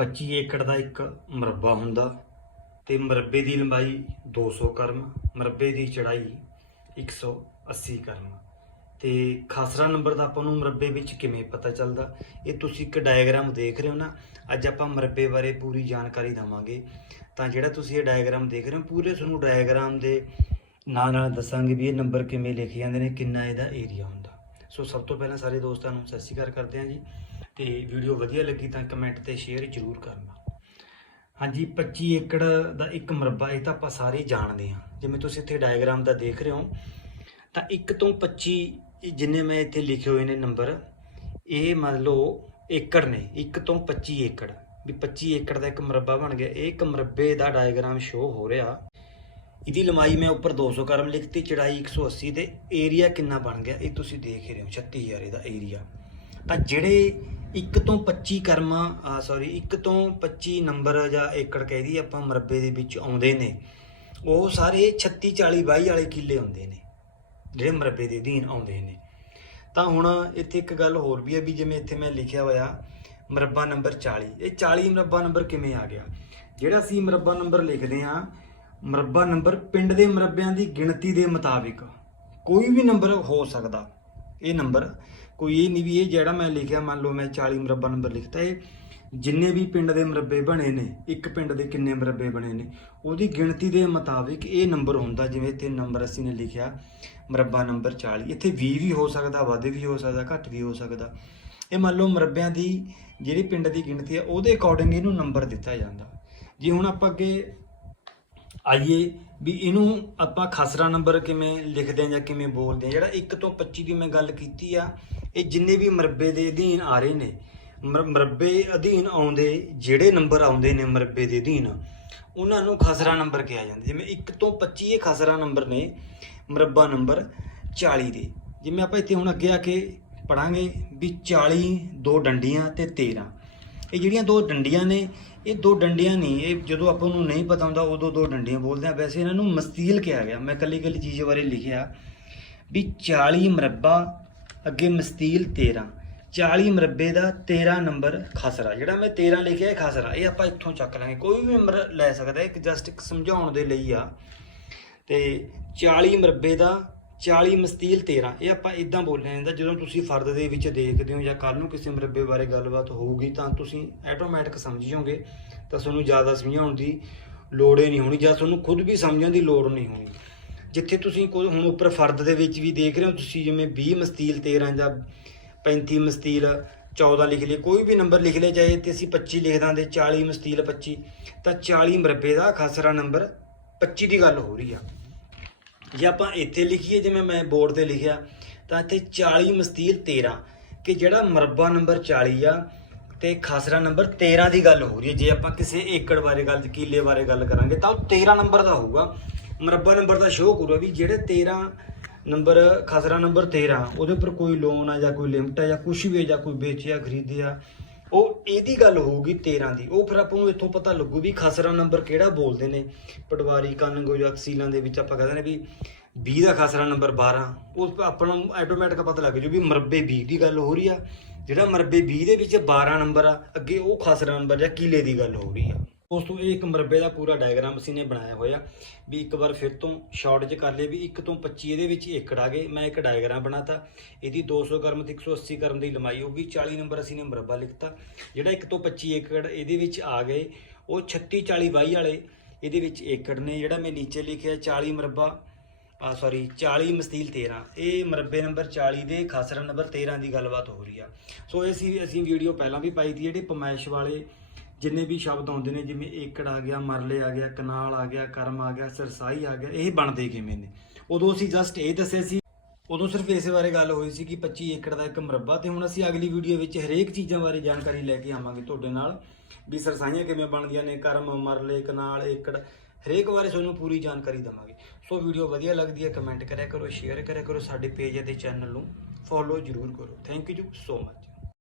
25 ਏਕੜ ਦਾ ਇੱਕ ਮਰਬਾ ਹੁੰਦਾ ਤੇ ਮਰਬੇ ਦੀ ਲੰਬਾਈ 200 ਕਰਮ, ਮਰਬੇ ਦੀ ਚੜਾਈ 180 ਕਰਮ। ਤੇ ਖਾਸਰਾ ਨੰਬਰ ਦਾ ਆਪਾਂ ਨੂੰ ਮਰਬੇ ਵਿੱਚ ਕਿਵੇਂ ਪਤਾ ਚੱਲਦਾ? ਇਹ ਤੁਸੀਂ ਇੱਕ ਡਾਇਗਰਾਮ ਦੇਖ ਰਹੇ ਹੋ ਨਾ, ਅੱਜ ਆਪਾਂ ਮਰਬੇ ਬਾਰੇ ਪੂਰੀ ਜਾਣਕਾਰੀ ਦਵਾਂਗੇ। ਤਾਂ ਜਿਹੜਾ ਤੁਸੀਂ ਇਹ ਡਾਇਗਰਾਮ ਦੇਖ ਰਹੇ ਹੋ, ਪੂਰੇ ਤੁਹਾਨੂੰ ਡਾਇਗਰਾਮ ਦੇ ਨਾਲ ਨਾਲ ਦੱਸਾਂਗੇ ਵੀ ਇਹ ਨੰਬਰ ਕਿਵੇਂ ਲਿਖੇ ਜਾਂਦੇ ਨੇ, ਕਿੰਨਾ ਇਹਦਾ ਏਰੀਆ ਹੁੰਦਾ। ਸੋ ਸਭ ਤੋਂ ਪਹਿਲਾਂ ਸਾਰੇ ਦੋਸਤਾਂ ਨੂੰ ਸਤਿ ਸ਼੍ਰੀ ਅਕਾਲ ਕਰਦੇ ਹਾਂ ਜੀ। ਤੇ ਵੀਡੀਓ ਵਧੀਆ ਲੱਗੀ ਤਾਂ ਕਮੈਂਟ ਤੇ ਸ਼ੇਅਰ ਜ਼ਰੂਰ ਕਰਨਾ। ਹਾਂਜੀ 25 ਏਕੜ ਦਾ ਇੱਕ ਮਰਬਾ, ਇਹ ਤਾਂ ਆਪਾਂ ਸਾਰੇ ਜਾਣਦੇ ਹਾਂ। ਜਿਵੇਂ ਤੁਸੀਂ ਇੱਥੇ ਡਾਇਗਰਾਮ ਦਾ ਦੇਖ ਰਹੇ ਹੋ, ਤਾਂ 1 ਤੋਂ 25 ਜਿੰਨੇ ਮੈਂ ਇੱਥੇ ਲਿਖੇ ਹੋਏ ਨੇ ਨੰਬਰ ਇਹ ਮੰਨ ਲਓ ਏਕੜ ਨੇ 1 ਤੋਂ 25 ਏਕੜ। ਵੀ 25 ਏਕੜ ਦਾ ਇੱਕ ਮਰਬਾ ਬਣ ਗਿਆ, ਇਹ ਇੱਕ ਮਰਬੇ ਦਾ ਡਾਇਗਰਾਮ ਸ਼ੋ ਹੋ ਰਿਹਾ। ਇਹਦੀ ਲੰਬਾਈ ਮੈਂ ਉੱਪਰ 200 ਕਰਮ ਲਿਖਤੀ, ਚੜਾਈ 180 ਤੇ ਏਰੀਆ ਕਿੰਨਾ ਬਣ ਗਿਆ, ਇਹ ਤੁਸੀਂ ਦੇਖ ਹੀ ਰਹੇ ਹੋ 36000 ਇਹਦਾ ਏਰੀਆ ਤਾਂ ਜਿਹੜੇ 1 ਤੋਂ 25 ਕਰਮ ਆ ਸੌਰੀ 1 ਤੋਂ 25 ਨੰਬਰ ਜਾਂ ਏਕੜ ਕਹਿ ਕਹਿਦੀ ਆਪਾਂ ਮਰਬੇ ਦੇ ਵਿੱਚ ਆਉਂਦੇ ਨੇ, ਉਹ ਸਾਰੇ 36 40 22 ਵਾਲੇ ਕਿੱਲੇ ਹੁੰਦੇ ਨੇ, ਜਿਹੜੇ ਮਰਬੇ ਦੇ ਅਧੀਨ ਆਉਂਦੇ ਨੇ। ਤਾਂ ਹੁਣ ਇੱਥੇ ਇੱਕ ਗੱਲ ਹੋਰ ਵੀ ਹੈ ਵੀ ਜਿਵੇਂ ਇੱਥੇ ਮੈਂ ਲਿਖਿਆ ਹੋਇਆ, ਮਰਬਾ ਨੰਬਰ 40 ਇਹ 40 ਮਰਬਾ ਨੰਬਰ ਕਿਵੇਂ ਆ ਗਿਆ? ਜਿਹੜਾ ਅਸੀਂ ਮਰਬਾ ਨੰਬਰ ਲਿਖਦੇ ਆ ਮਰਬਾ ਨੰਬਰ ਪਿੰਡ ਦੇ ਮਰਬਿਆਂ ਦੀ ਗਿਣਤੀ ਦੇ ਮੁਤਾਬਿਕ ਕੋਈ ਵੀ ਨੰਬਰ ਹੋ ਸਕਦਾ, ਇਹ ਨੰਬਰ ਕੋਈ ਇਹ ਨਹੀਂ ਵੀ ਇਹ ਜਿਹੜਾ ਮੈਂ ਲਿਖਿਆ, ਮੰਨ ਲਓ ਮੈਂ 40 ਮਰਬਾ ਨੰਬਰ ਲਿਖਤਾ, ਇਹ ਜਿੰਨੇ ਵੀ ਪਿੰਡ ਦੇ ਮਰਬੇ ਬਣੇ ਨੇ, ਇੱਕ ਪਿੰਡ ਦੇ ਕਿੰਨੇ ਮਰਬੇ ਬਣੇ ਨੇ, ਉਹਦੀ ਗਿਣਤੀ ਦੇ ਮੁਤਾਬਿਕ ਇਹ ਨੰਬਰ ਹੁੰਦਾ, ਜਿਵੇਂ ਇੱਥੇ ਨੰਬਰ ਅਸੀਂ ਨੇ ਲਿਖਿਆ, ਮਰਬਾ ਨੰਬਰ 40 ਇੱਥੇ 20 ਵੀ ਹੋ ਸਕਦਾ, ਵੱਧ ਵੀ ਹੋ ਸਕਦਾ, ਘੱਟ ਵੀ ਹੋ ਸਕਦਾ। ਇਹ ਮੰਨ ਲਓ ਮਰਬਿਆਂ ਦੀ ਜਿਹੜੀ ਪਿੰਡ ਦੀ ਗਿਣਤੀ ਹੈ, ਉਹਦੇ ਅਕੋਰਡਿੰਗ ਇਹਨੂੰ ਨੰਬਰ ਦਿੱਤਾ ਜਾਂਦਾ। ਜੇ ਹੁਣ ਆਪਾਂ ਅੱਗੇ ਆਈਏ ਵੀ ਇਹਨੂੰ ਆਪਾਂ ਖਸਰਾ ਨੰਬਰ ਕਿਵੇਂ ਲਿਖਦੇ ਆ ਜਾਂ ਕਿਵੇਂ ਬੋਲਦੇ ਆ ਜਿਹੜਾ 1 ਤੋਂ 25 ਦੀ ਮੈਂ ਗੱਲ ਕੀਤੀ ਆ ਇਹ ਜਿੰਨੇ ਵੀ ਮਰਬੇ ਦੇ ਅਧੀਨ ਆ ਰਹੇ ਨੇ, ਮਰ- ਮਰਬੇ ਅਧੀਨ ਆਉਂਦੇ, ਜਿਹੜੇ ਨੰਬਰ ਆਉਂਦੇ ਨੇ ਮਰਬੇ ਦੇ ਅਧੀਨ, ਉਹਨਾਂ ਨੂੰ ਖਸਰਾ ਨੰਬਰ ਕਿਹਾ ਜਾਂਦਾ। ਜਿਵੇਂ 1 ਤੋਂ 25 ਇਹ ਖਸਰਾ ਨੰਬਰ ਨੇ, ਮਰਬਾ ਨੰਬਰ 40 ਦੇ। ਜਿਵੇਂ ਆਪਾਂ ਇੱਥੇ ਹੁਣ ਅੱਗੇ ਆ ਕੇ ਪੜਾਂਗੇ ਵੀ 40 ਦੋ ਡੰਡੀਆਂ ਤੇ 13 ਇਹ ਜਿਹੜੀਆਂ ਦੋ ਡੰਡੀਆਂ ਨੇ, ਇਹ ਦੋ ਡੰਡੀਆਂ ਨਹੀਂ, ਇਹ ਜਦੋਂ ਆਪਾਂ ਨੂੰ ਨਹੀਂ ਪਤਾ ਹੁੰਦਾ, ਉਦੋਂ ਦੋ ਡੰਡੀਆਂ ਬੋਲਦੇ ਆ। ਵੈਸੇ ਇਹਨਾਂ ਨੂੰ ਮਸਤੀਲ ਕਿਹਾ ਗਿਆ। ਮੈਂ ਕੱਲੀ ਕੱਲੀ ਚੀਜ਼ ਬਾਰੇ ਲਿਖਿਆ ਵੀ 40 ਮਰਬਾ ਅੱਗੇ ਮਸਤੀਲ 13 40 ਮਰਬੇ ਦਾ 13 ਨੰਬਰ ਖਸਰਾ। ਜਿਹੜਾ ਮੈਂ 13 ਲਿਖਿਆ ਇਹ ਖਸਰਾ, ਇਹ ਆਪਾਂ ਇੱਥੋਂ ਚੱਕ ਲਾਂਗੇ। ਕੋਈ ਵੀ ਨੰਬਰ ਲੈ ਸਕਦਾ, ਇੱਕ ਜਸਟ ਇੱਕ ਸਮਝਾਉਣ ਦੇ ਲਈ ਆ। ਤੇ 40 ਮਰਬੇ ਦਾ 40 ਮਸਤੀਲ 13 ਇਹ ਆਪਾਂ ਇਦਾਂ ਬੋਲਿਆ ਜਾਂਦਾ ਜਦੋਂ ਤੁਸੀਂ ਫਰਦ ਦੇ ਵਿੱਚ ਦੇਖਦੇ ਹੋ ਜਾਂ ਕੱਲ ਨੂੰ ਕਿਸੇ ਮਰਬੇ ਬਾਰੇ ਗੱਲਬਾਤ ਹੋਊਗੀ, ਤਾਂ ਤੁਸੀਂ ਆਟੋਮੈਟਿਕ ਸਮਝ ਜਾਓਗੇ ਤਾਂ ਤੁਹਾਨੂੰ ਜ਼ਿਆਦਾ ਸਮਝਾਉਣ ਦੀ ਲੋੜ ਹੀ ਨਹੀਂ ਹੋਣੀ, ਜਾਂ ਤੁਹਾਨੂੰ ਖੁਦ ਵੀ ਸਮਝਣ ਦੀ ਲੋੜ ਨਹੀਂ ਹੋਣੀ। ਜਿੱਥੇ ਤੁਸੀਂ ਕੋਈ ਹੁਣ ਉੱਪਰ ਫਰਦ ਦੇ ਵਿੱਚ ਵੀ ਦੇਖ ਰਹੇ ਹੋ, ਤੁਸੀਂ ਜਿਵੇਂ 20 ਮਸਤੀਲ 13 ਜਾਂ 35 ਮਸਤੀਲ 14 ਲਿਖ ਲਏ ਕੋਈ ਵੀ ਨੰਬਰ ਲਿਖ ਲਿਆ ਜਾਏ ਤੇ ਅਸੀਂ 25 ਲਿਖ ਦਾਂਦੇ 40 ਮਸਤੀਲ 25 ਤਾਂ 40 ਮਰਬੇ ਦਾ ਖਸਰਾ ਨੰਬਰ 25 ਦੀ ਗੱਲ ਹੋ ਰਹੀ ਆ। ਜੇ ਆਪਾਂ ਇੱਥੇ ਲਿਖੀਏ, ਜਿਵੇਂ ਮੈਂ ਬੋਰਡ ਤੇ ਲਿਖਿਆ, ਤਾਂ ਇੱਥੇ 40 ਮਸਤੀਲ 13 ਕਿ ਜਿਹੜਾ ਮਰਬਾ ਨੰਬਰ 40 ਆ, ਤੇ ਖਸਰਾ ਨੰਬਰ 13 ਦੀ ਗੱਲ ਹੋ ਰਹੀ ਹੈ ਜੇ ਆਪਾਂ ਕਿਸੇ ਏਕੜ ਬਾਰੇ ਗੱਲ, ਕਿੱਲੇ ਬਾਰੇ ਗੱਲ ਕਰਾਂਗੇ, ਤਾਂ ਉਹ 13 ਨੰਬਰ ਦਾ ਹੋਊਗਾ। ਮਰਬਾ ਨੰਬਰ ਦਾ ਸ਼ੋਅ ਕਰੂਗਾ ਵੀ ਜਿਹੜੇ 13 ਨੰਬਰ, ਖਸਰਾ ਨੰਬਰ 13 ਉਹਦੇ ਉੱਪਰ ਕੋਈ ਲੋਨ ਆ ਜਾਂ ਕੋਈ ਲਿਮਟ ਆ ਜਾਂ ਕੁਝ ਵੀ ਆ ਜਾਂ ਕੋਈ ਵੇਚਿਆ, ਖਰੀਦਿਆ, ਉਹ ਇਹਦੀ ਗੱਲ ਹੋਊਗੀ 13 ਦੀ। ਉਹ ਫਿਰ ਆਪਾਂ ਨੂੰ ਇੱਥੋਂ ਪਤਾ ਲੱਗੂ ਵੀ ਖਸਰਾ ਨੰਬਰ ਕਿਹੜਾ ਬੋਲਦੇ ਨੇ। ਪਟਵਾਰੀ ਕਾਨੂੰਗੋ ਜਾਂ ਤਹਿਸੀਲਾਂ ਦੇ ਵਿੱਚ ਆਪਾਂ ਕਹਿੰਦੇ ਨੇ ਵੀ 20 ਦਾ ਖਸਰਾ ਨੰਬਰ 12 ਉਸ ਆਪਾਂ ਨੂੰ ਆਟੋਮੈਟਿਕ ਪਤਾ ਲੱਗ ਜੂ ਵੀ ਮਰਬੇ 20 ਦੀ ਗੱਲ ਹੋ ਰਹੀ ਆ। ਜਿਹੜਾ ਮਰਬੇ 20 ਦੇ ਵਿੱਚ 12 ਨੰਬਰ ਆ, ਅੱਗੇ ਉਹ ਖਸਰਾ ਨੰਬਰ ਜਾਂ ਕਿਲੇ ਦੀ ਗੱਲ ਹੋ ਰਹੀ ਆ। ਉਸ ਤੋਂ ਇਹ ਇੱਕ ਮਰਬੇ ਦਾ ਪੂਰਾ ਡਾਇਗਰਾਮ ਅਸੀਂ ਨੇ ਬਣਾਇਆ ਹੋਇਆ ਵੀ ਇੱਕ ਵਾਰ ਫਿਰ ਤੋਂ ਸ਼ਾਰਟ 'ਚ ਕਰ ਲਏ ਵੀ 1 ਤੋਂ 25 ਇਹਦੇ ਵਿੱਚ ਏਕੜ ਆ ਗਏ ਮੈਂ ਇੱਕ ਡਾਇਗਰਾਮ ਬਣਾਤਾ। ਇਹਦੀ 200 ਕਰਮ ਤੇ 180 ਕਰਮ ਦੀ ਲੰਬਾਈ ਹੋਊਗੀ 40 ਨੰਬਰ ਅਸੀਂ ਨੇ ਮਰਬਾ ਲਿਖਤਾ। ਜਿਹੜਾ 1 ਤੋਂ 25 ਏਕੜ ਇਹਦੇ ਵਿੱਚ ਆ ਗਏ, ਉਹ 36 40 22 ਵਾਲੇ ਇਹਦੇ ਵਿੱਚ ਏਕੜ ਨੇ। ਜਿਹੜਾ ਮੈਂ ਨੀਚੇ ਲਿਖਿਆ 40 ਮਰਬਾ, ਆ ਸੌਰੀ 40 ਮਸਤੀਲ 13 ਇਹ ਮਰਬੇ ਨੰਬਰ 40 ਦੇ ਖਾਸਰਾ ਨੰਬਰ 13 ਦੀ ਗੱਲਬਾਤ ਹੋ ਰਹੀ ਆ। ਸੋ ਇਹ ਸੀ, ਅਸੀਂ ਵੀਡੀਓ ਪਹਿਲਾਂ ਵੀ ਪਾਈ ਸੀ, ਜਿਹੜੇ ਪਮੈਸ਼ ਵਾਲੇ ਜਿੰਨੇ ਵੀ ਸ਼ਬਦ ਆਉਂਦੇ ਨੇ, ਜਿਵੇਂ ਏਕੜ ਆ ਗਿਆ, ਮਰਲੇ ਆ ਗਿਆ, ਕਨਾਲ ਆ ਗਿਆ, ਕਰਮ ਆ ਗਿਆ, ਸਰਸਾਈ ਆ ਗਿਆ, ਇਹ ਬਣਦੇ ਕਿਵੇਂ ਨੇ? ਉਦੋਂ ਅਸੀਂ ਜਸਟ ਇਹ ਦੱਸਿਆ ਸੀ। ਉਦੋਂ ਸਿਰਫ ਇਸੇ ਬਾਰੇ ਗੱਲ ਹੋਈ ਸੀ ਕਿ 25 ਏਕੜ ਦਾ ਇੱਕ ਮਰਬਾ, ਤੇ ਹੁਣ ਅਸੀਂ ਅਗਲੀ ਵੀਡੀਓ ਵਿੱਚ ਹਰੇਕ ਚੀਜ਼ਾਂ ਬਾਰੇ ਜਾਣਕਾਰੀ ਲੈ ਕੇ ਆਵਾਂਗੇ ਤੁਹਾਡੇ ਨਾਲ, ਵੀ ਸਰਸਾਈਆਂ ਕਿਵੇਂ ਬਣਦੀਆਂ ਨੇ, ਕਰਮ, ਮਰਲੇ, ਕਨਾਲ, ਏਕੜ, ਹਰੇਕ ਬਾਰੇ ਤੁਹਾਨੂੰ ਪੂਰੀ ਜਾਣਕਾਰੀ ਦਵਾਂਗੇ। ਸੋ ਵੀਡੀਓ ਵਧੀਆ ਲੱਗਦੀ ਹੈ, ਕਮੈਂਟ ਕਰਿਆ ਕਰੋ, ਸ਼ੇਅਰ ਕਰਿਆ ਕਰੋ ਸਾਡੇ ਪੇਜ ਅਤੇ ਚੈਨਲ ਨੂੰ ਫੋਲੋ ਜ਼ਰੂਰ ਕਰੋ। Thank you so much